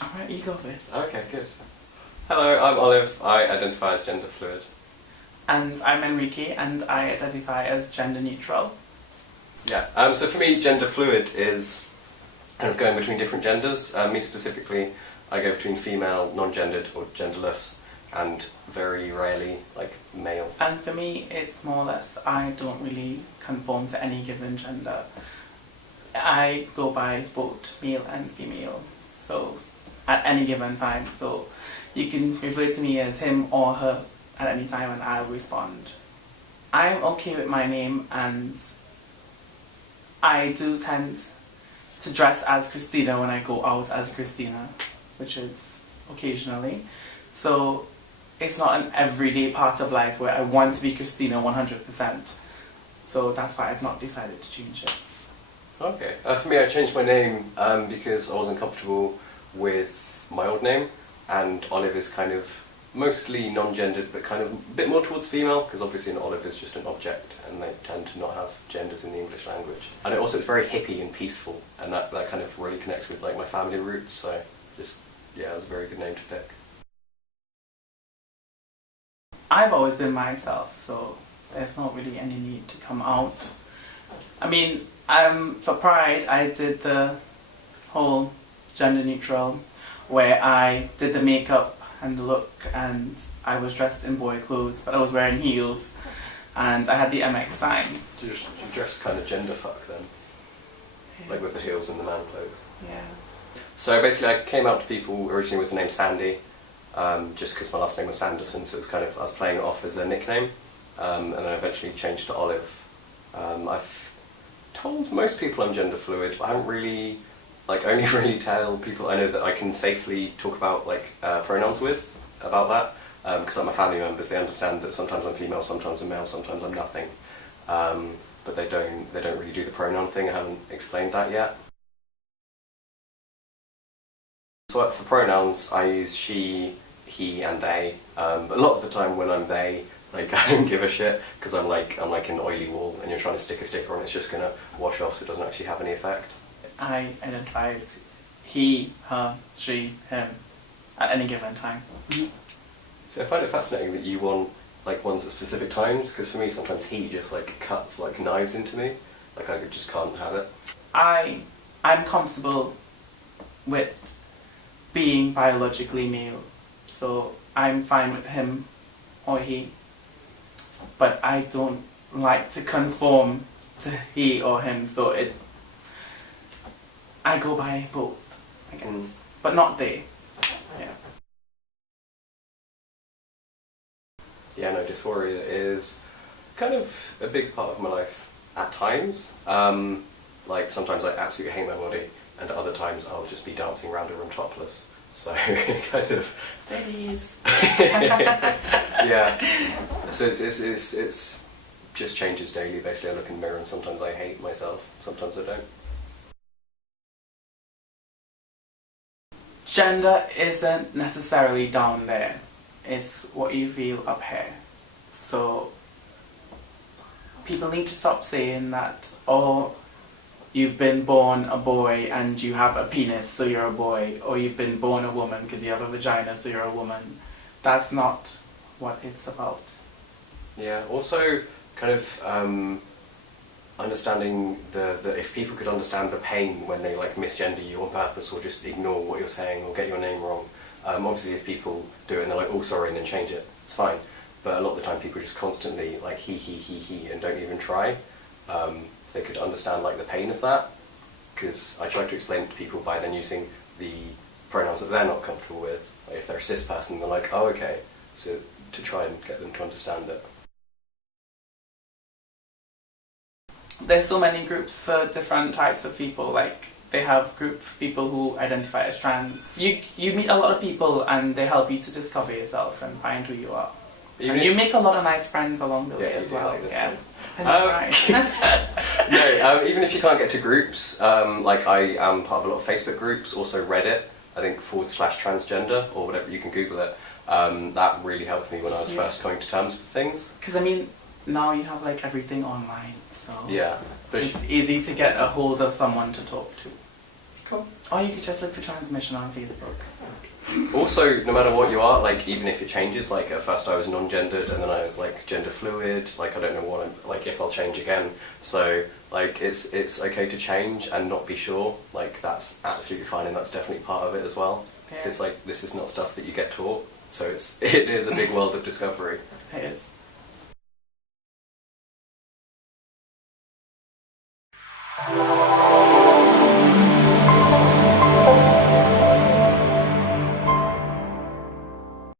Alright, you go first. Okay, good. Hello, I'm Olive. I identify as gender fluid. And I'm Enrique, and I identify as gender neutral. Yeah, so for me, gender fluid is kind of going between different genders. Me specifically, I go between female, non-gendered, or genderless, and very rarely, like, male. And for me, it's more or less, I don't really conform to any given gender. I go by both male and female, so at any given time. So you can refer to me as him or her at any time and I'll respond. I'm okay with my name, and I do tend to dress as Christina when I go out as Christina, which is occasionally. So it's not an everyday part of life where I want to be Christina 100%. So that's why I've not decided to change it. Okay. For me, I changed my name because I wasn't comfortable with my old name, and Olive is kind of mostly non-gendered, but kind of a bit more towards female, because obviously an olive is just an object, and they tend to not have genders in the English language. And it also, it's very hippie and peaceful, and that kind of really connects with like my family roots, so just, yeah, it was a very good name to pick. I've always been myself, so there's not really any need to come out. I mean, for Pride, I did the whole gender neutral, where I did the makeup and the look, and I was dressed in boy clothes, but I was wearing heels, and I had the MX sign. So you dressed kind of gender fuck then? Yeah. Like with the heels and the man clothes? Yeah. So basically I came out to people originally with the name Sandy, just because my last name was Sanderson, so it was kind of, I was playing it off as a nickname, and then I eventually changed to Olive. I've told most people I'm gender fluid, but I haven't really, only really tell people I know that I can safely talk about pronouns with about that, because my family members, they understand that sometimes I'm female, sometimes I'm male, sometimes I'm nothing, but they don't really do the pronoun thing. I haven't explained that yet. So for pronouns, I use she, he, and they. But a lot of the time when I'm they, I don't give a shit, because I'm like an oily wall, and you're trying to stick a sticker on, it's just gonna wash off, so it doesn't actually have any effect. I identify as he, her, she, him at any given time. So I find it fascinating that you want ones at specific times, because for me sometimes he just cuts like knives into me, I just can't have it. I'm comfortable with being biologically male, so I'm fine with him or he, but I don't like to conform to he or him, so I go by both, I guess, but not they. Yeah. Yeah, no, dysphoria is kind of a big part of my life at times. Sometimes I absolutely hate my body, and at other times I'll just be dancing around a room topless. So kind of. Titties. Yeah. So it's just changes daily. Basically, I look in the mirror and sometimes I hate myself, sometimes I don't. Gender isn't necessarily down there, it's what you feel up here. So people need to stop saying that, oh, you've been born a boy and you have a penis so you're a boy, or you've been born a woman because you have a vagina so you're a woman. That's not what it's about. Yeah, also kind of understanding that if people could understand the pain when they misgender you on purpose, or just ignore what you're saying or get your name wrong. Obviously if people do it and they're like, oh sorry, and then change it, it's fine. But a lot of the time people just constantly he and don't even try. If they could understand the pain of that, because I try to explain it to people by then using the pronouns that they're not comfortable with. If they're a cis person, they're like, oh okay, so to try and get them to understand it. There's so many groups for different types of people. They have group for people who identify as trans. You meet a lot of people and they help you to discover yourself and find who you are. And you make a lot of nice friends along the way as well. Yeah. No, even if you can't get to groups, I am part of a lot of Facebook groups, also Reddit, I think /transgender or whatever, you can Google it. That really helped me when I was first coming to terms with things. Because I mean, now you have everything online. So yeah, it's easy to get a hold of someone to talk to. Cool. Or you could just look for Transmission on Facebook. Also, no matter what you are, like even if it changes, like at first I was non-gendered and then I was like gender fluid, like I don't know what I'm, like if I'll change again. So like it's okay to change and not be sure, like that's absolutely fine and that's definitely part of it as well. Because like this is not stuff that you get taught, so it is a big world of discovery. It is.